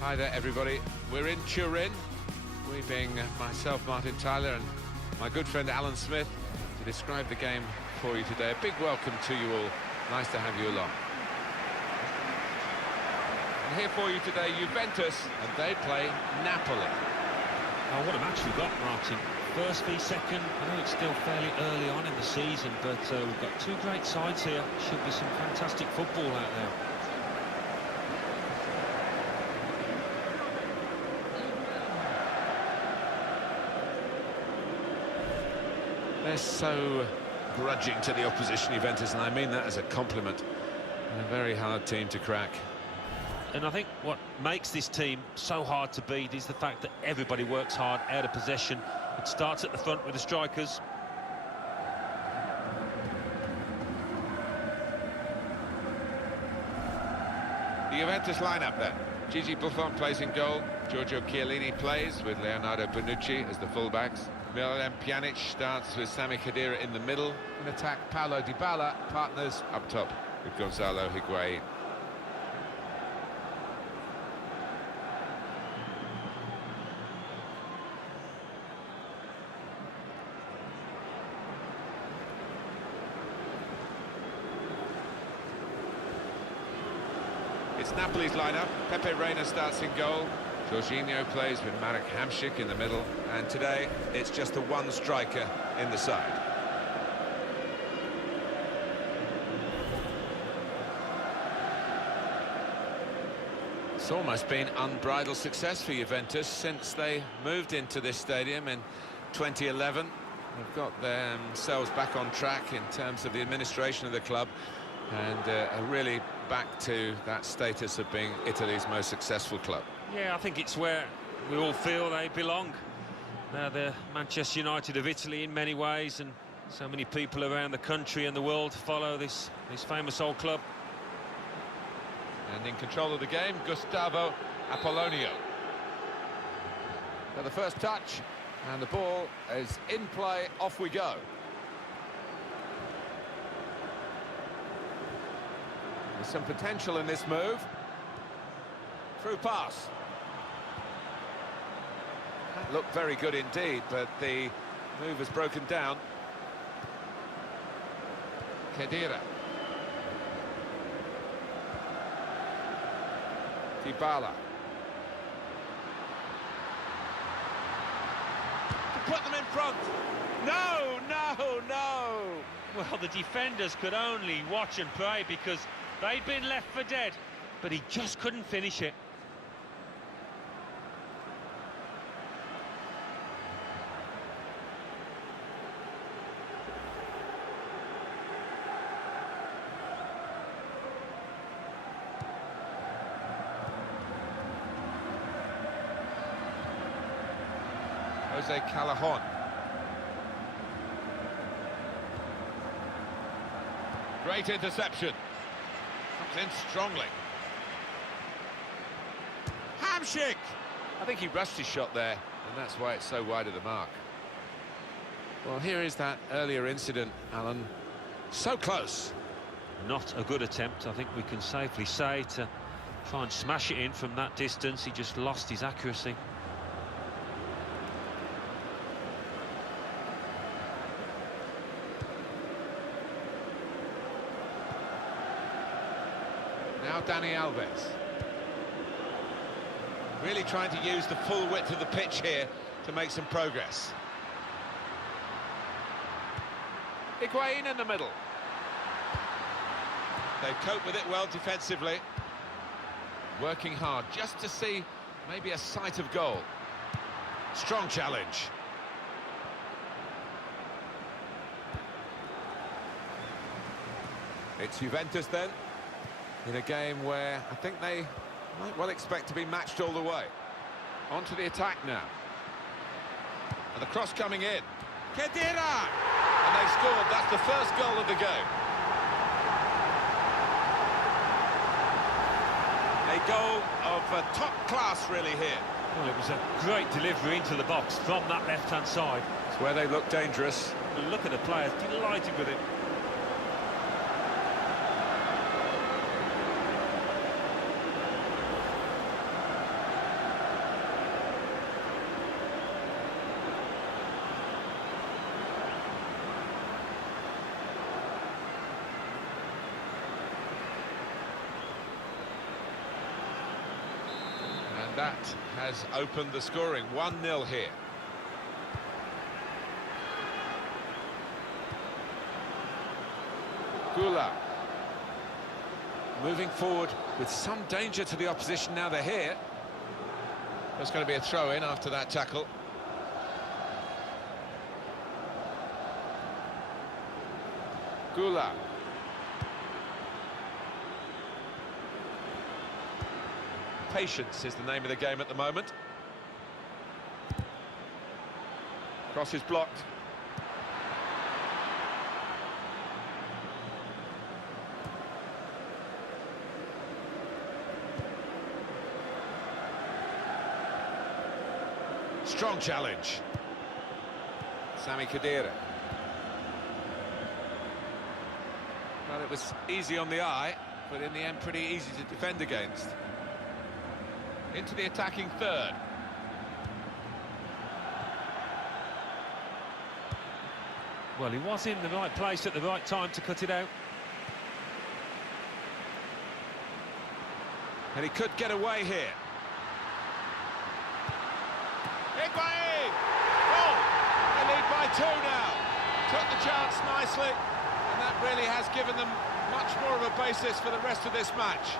Hi there, everybody. We're in Turin, we being myself, Martin Tyler, and my good friend Alan Smith, to describe the game for you today. A big welcome to you all. Nice to have you along. And here for you today, Juventus, and they play Napoli. Oh, what a match we've got, Martin. First v second. I know it's still fairly early on in the season, but we've got two great sides here. Should be some fantastic football out there. They're so grudging to the opposition, Juventus, and I mean that as a compliment. They're a very hard team to crack. And I think what makes this team so hard to beat is the fact that everybody works hard out of possession. It starts at the front with the strikers. The Juventus lineup then. Gigi Buffon plays in goal. Giorgio Chiellini plays with Leonardo Bonucci as the fullbacks. Miralem Pjanic starts with Sami Khedira in the middle. In attack, Paulo Dybala partners up top with Gonzalo Higuain. It's Napoli's lineup. Pepe Reina starts in goal. Jorginho plays with Marek Hamšík in the middle. And today, it's just the one striker in the side. It's almost been unbridled success for Juventus since they moved into this stadium in 2011. They've got themselves back on track in terms of the administration of the club, and are really back to that status of being Italy's most successful club. Yeah, I think it's where we all feel they belong. They're the Manchester United of Italy in many ways, and so many people around the country and the world follow this famous old club. And in control of the game, Gustavo Apollonio. So the first touch, and the ball is in play, off we go. There's some potential in this move. Through pass. That looked very good indeed, but the move has broken down. Khedira. Dybala. To put them in front. No, no, no! Well, the defenders could only watch and pray because they'd been left for dead, but he just couldn't finish it. Jose Callajon. Great interception. Comes in strongly. Hamšík! I think he rushed his shot there, and that's why it's so wide of the mark. Well, here is that earlier incident, Alan. So close. Not a good attempt, I think we can safely say, to try and smash it in from that distance. He just lost his accuracy. Now Dani Alves. Really trying to use the full width of the pitch here to make some progress. Higuain in the middle. They cope with it well defensively. Working hard just to see maybe a sight of goal. Strong challenge. It's Juventus then, in a game where I think they might well expect to be matched all the way. On to the attack now. And the cross coming in. Khedira! And they've scored. That's the first goal of the game. A goal of top class, really, here. Well, it was a great delivery into the box from that left-hand side. It's where they look dangerous. Look at the players, delighted with it. That has opened the scoring. 1-0 here. Gula. Moving forward with some danger to the opposition now they're here. There's going to be a throw-in after that tackle. Gula. Patience is the name of the game at the moment. Cross is blocked. Strong challenge. Sami Khedira. Well, it was easy on the eye, but in the end pretty easy to defend against. Into the attacking third. Well, he was in the right place at the right time to cut it out. And he could get away here. Higuain! Goal! They lead by 2 now. Took the chance nicely, and that really has given them much more of a basis for the rest of this match.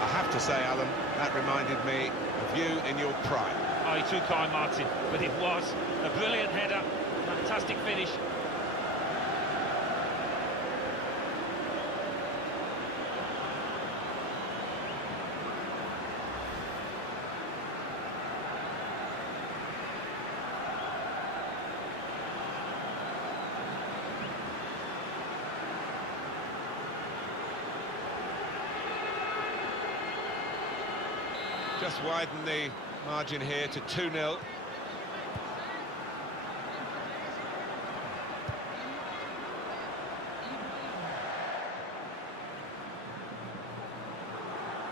I have to say, Alan, that reminded me of you in your prime. Oh, you're too kind, Martin, but it was a brilliant header, fantastic finish. Just widen the margin here to 2-0.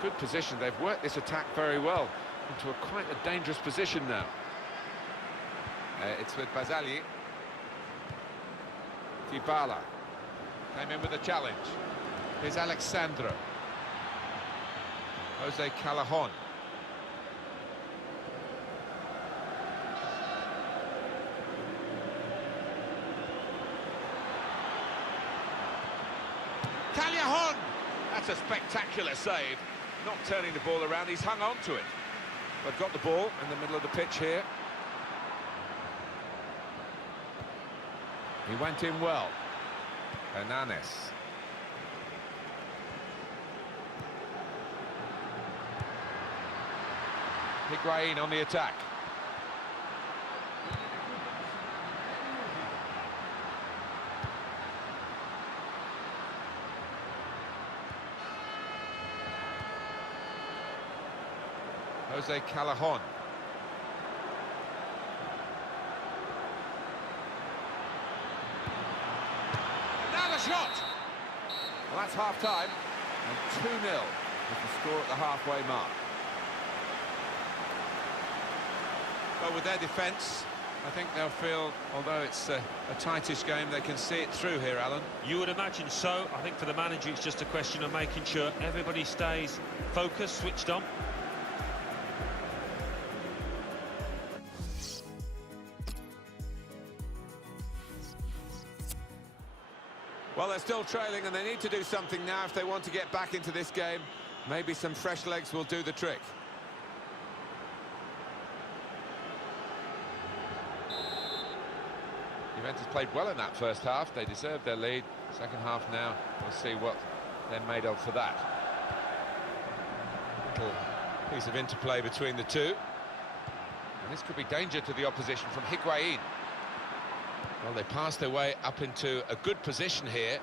Good position. They've worked this attack very well into quite a dangerous position now. It's with Barzagli. Dybala came in with a challenge. Here's Alexandro. Jose Callejon. Callejon! That's a spectacular save. Not turning the ball around, he's hung on to it. They've got the ball in the middle of the pitch here. He went in well. Hernanes. Higuain on the attack. Jose Callejon. Another shot! Well, that's half-time, and 2-0 is the score at the halfway mark. Well, with their defence, I think they'll feel, although it's a tightish game, they can see it through here, Alan. You would imagine so. I think for the manager, it's just a question of making sure everybody stays focused, switched on. Well, they're still trailing, and they need to do something now if they want to get back into this game. Maybe some fresh legs will do the trick. Juventus played well in that first half. They deserved their lead. Second half now, we'll see what they're made of for that. Little piece of interplay between the two. And this could be danger to the opposition from Higuain. Well, they passed their way up into a good position here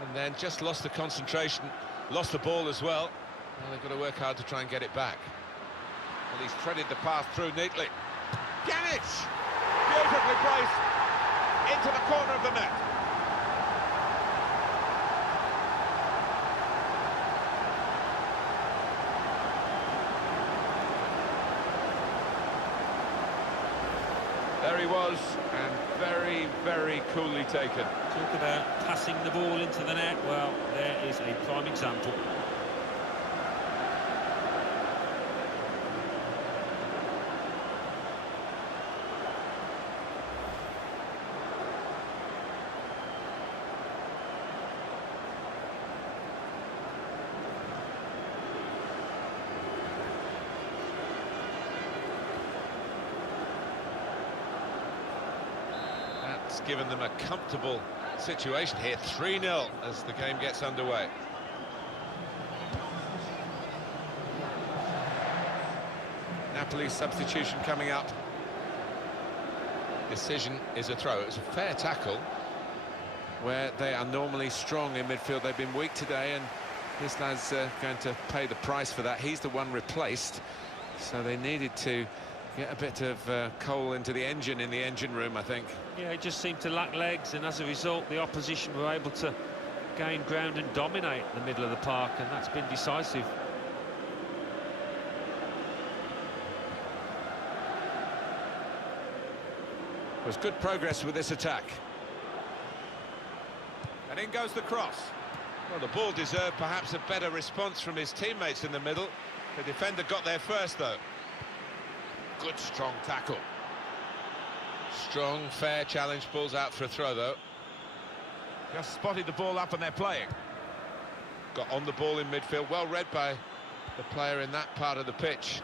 and then just lost the concentration, lost the ball as well. Well, they've got to work hard to try and get it back. Well, he's threaded the path through neatly. Pjanic! Beautifully placed into the corner of the net. There he was, and very, very coolly taken. Talk about passing the ball into the net. Well, there is a prime example. That's given them a comfortable situation here. 3-0 as the game gets underway. Napoli's substitution coming up. Decision is a throw. It was a fair tackle where they are normally strong in midfield. They've been weak today, and this lad's going to pay the price for that. He's the one replaced, so they needed to get a bit of coal into the engine in the engine room, I think. Yeah, it just seemed to lack legs, and as a result the opposition were able to gain ground and dominate the middle of the park, and that's been decisive. There's good progress with this attack. And in goes the cross. Well, the ball deserved perhaps a better response from his teammates in the middle. The defender got there first, though. Good, strong tackle. Strong, fair challenge. Ball's out for a throw, though. Just spotted the ball up and they're playing. Got on the ball in midfield. Well read by the player in that part of the pitch.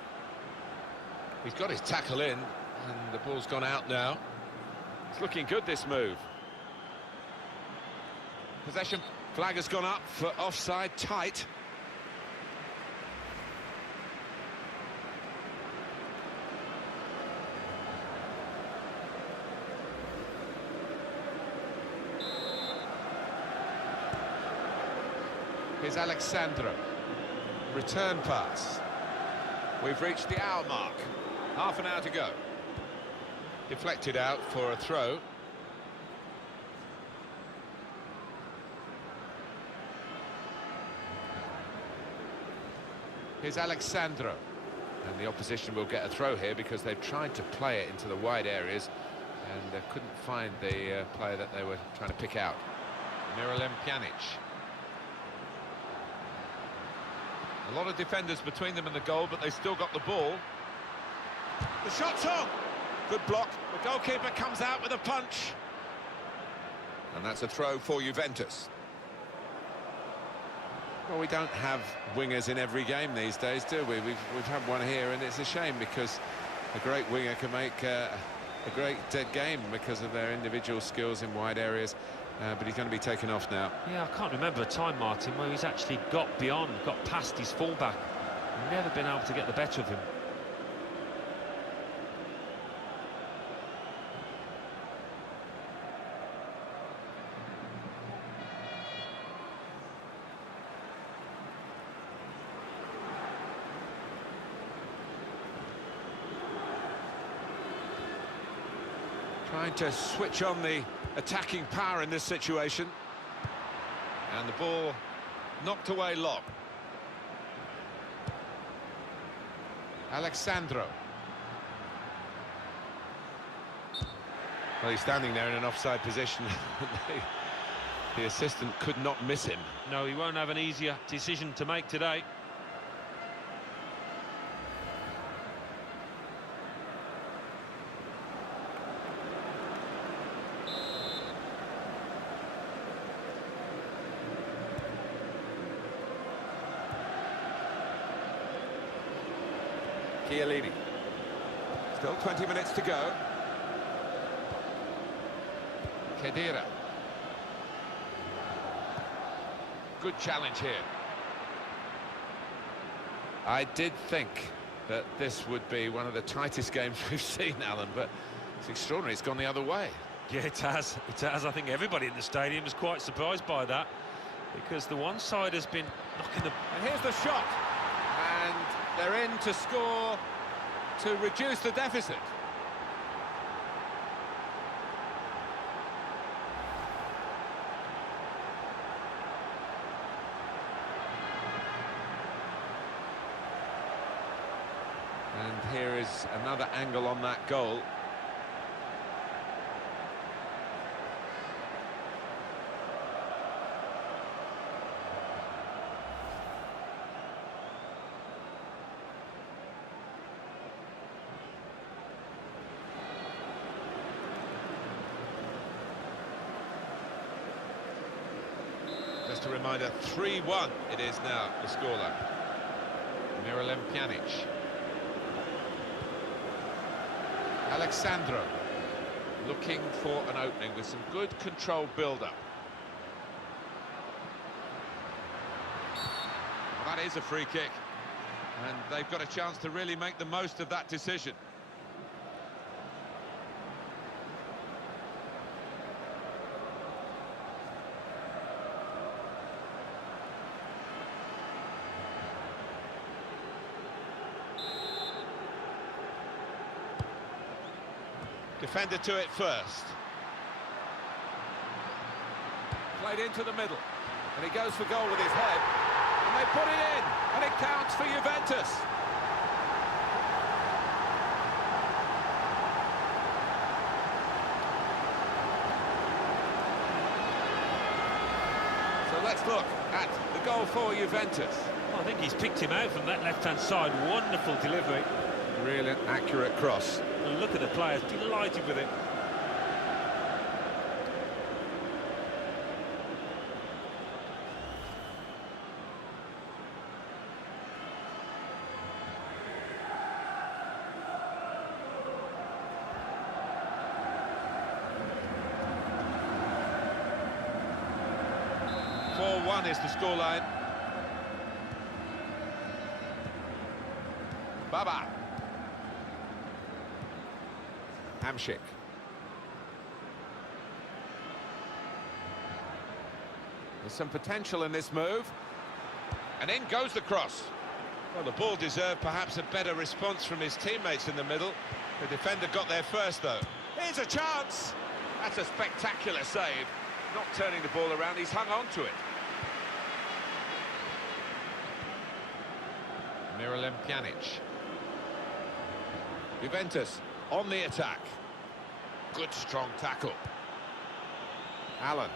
He's got his tackle in, and the ball's gone out now. It's looking good, this move. Possession flag has gone up for offside, tight. Here's Alexandro. Return pass. We've reached the hour mark. Half an hour to go. Deflected out for a throw. Here's Alexandro. And the opposition will get a throw here because they've tried to play it into the wide areas and couldn't find the player that they were trying to pick out. Miralem Pjanic. A lot of defenders between them and the goal, but they still got the ball. The shot's on! Good block. The goalkeeper comes out with a punch. And that's a throw for Juventus. Well, we don't have wingers in every game these days, do we? We've had one here, and it's a shame because a great winger can make a great game because of their individual skills in wide areas. But he's going to be taken off now. Yeah, I can't remember a time, Martin, where he's actually got past his fullback. Never been able to get the better of him. Trying to switch on the attacking power in this situation. And the ball knocked away long. Alexandro. Well, he's standing there in an offside position. The assistant could not miss him. No, he won't have an easier decision to make today. Chiellini. Still 20 minutes to go. Khedira. Good challenge here. I did think that this would be one of the tightest games we've seen, Alan, but it's extraordinary. It's gone the other way. Yeah, it has. It has. I think everybody in the stadium is quite surprised by that, because the one side has been knocking the... And here's the shot. And they're in to score to reduce the deficit. And here is another angle on that goal. a reminder, 3-1 it is now, the scoreline. Miralem Pjanic. Alexandro looking for an opening with some good controlled build-up. Well, that is a free kick, and they've got a chance to really make the most of that decision. Defender to it first. Played into the middle, and he goes for goal with his head, and they put it in, and it counts for Juventus. So let's look at the goal for Juventus. Well, I think he's picked him out from that left-hand side. Wonderful delivery. Really accurate cross. And look at the players, delighted with it. One is the scoreline. Baba. Hamšík. There's some potential in this move. And in goes the cross. Well, the ball deserved perhaps a better response from his teammates in the middle. The defender got there first, though. Here's a chance! That's a spectacular save. Not turning the ball around, he's hung on to it. Miralem Pjanic. Juventus on the attack. Good strong tackle. Allen.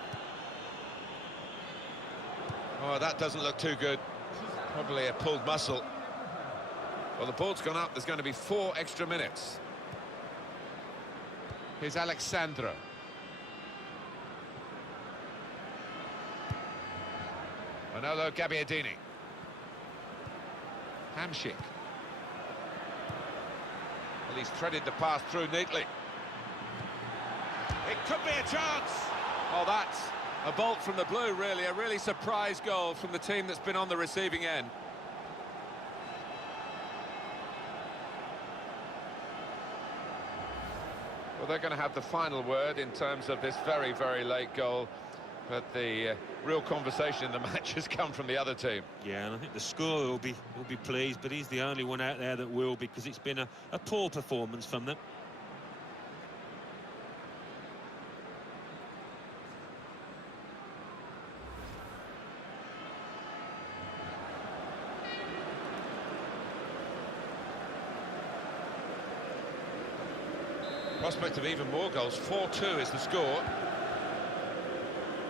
Oh, that doesn't look too good. Probably a pulled muscle. Well, the ball's gone up. There's going to be 4 extra minutes. Here's Alexandro. Manolo Gabbiadini. Hamšík. Well, he's threaded the pass through neatly. It could be a chance. Oh, that's a bolt from the blue, really. A really surprise goal from the team that's been on the receiving end. Well, they're going to have the final word in terms of this very, very late goal. But the real conversation in the match has come from the other team. Yeah, and I think the scorer will be pleased, but he's the only one out there that will, because it's been a poor performance from them. Prospect of even more goals. 4-2 is the score.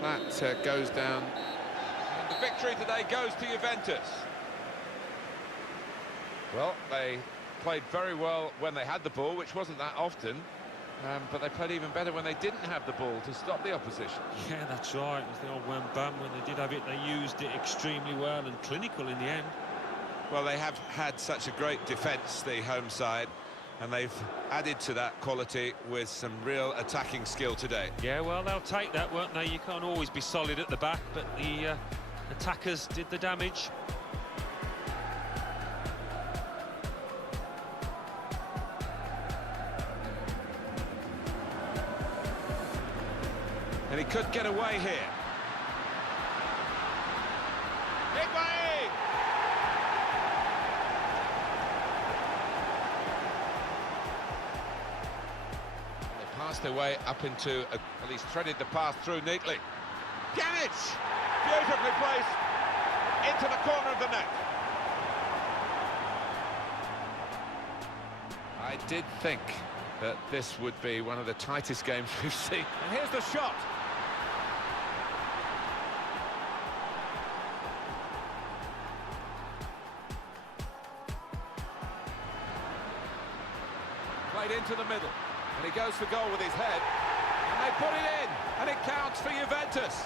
That goes down. And the victory today goes to Juventus. Well, they played very well when they had the ball, which wasn't that often. But they played even better when they didn't have the ball to stop the opposition. Yeah, that's right. It was the old wham bam. When they did have it, they used it extremely well and clinical in the end. Well, they have had such a great defence, the home side. And they've added to that quality with some real attacking skill today. Yeah, well, they'll take that, won't they? You can't always be solid at the back, but the attackers did the damage. And he could get away here. Their way up into well, he's threaded the pass through neatly. Pjanic, beautifully placed into the corner of the net. I did think that this would be one of the tightest games we've seen. And here's the shot. Played into the middle. And he goes for goal with his head, and they put it in, and it counts for Juventus.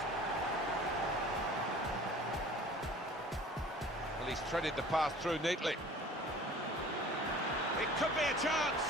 Well, he's threaded the path through neatly. It could be a chance.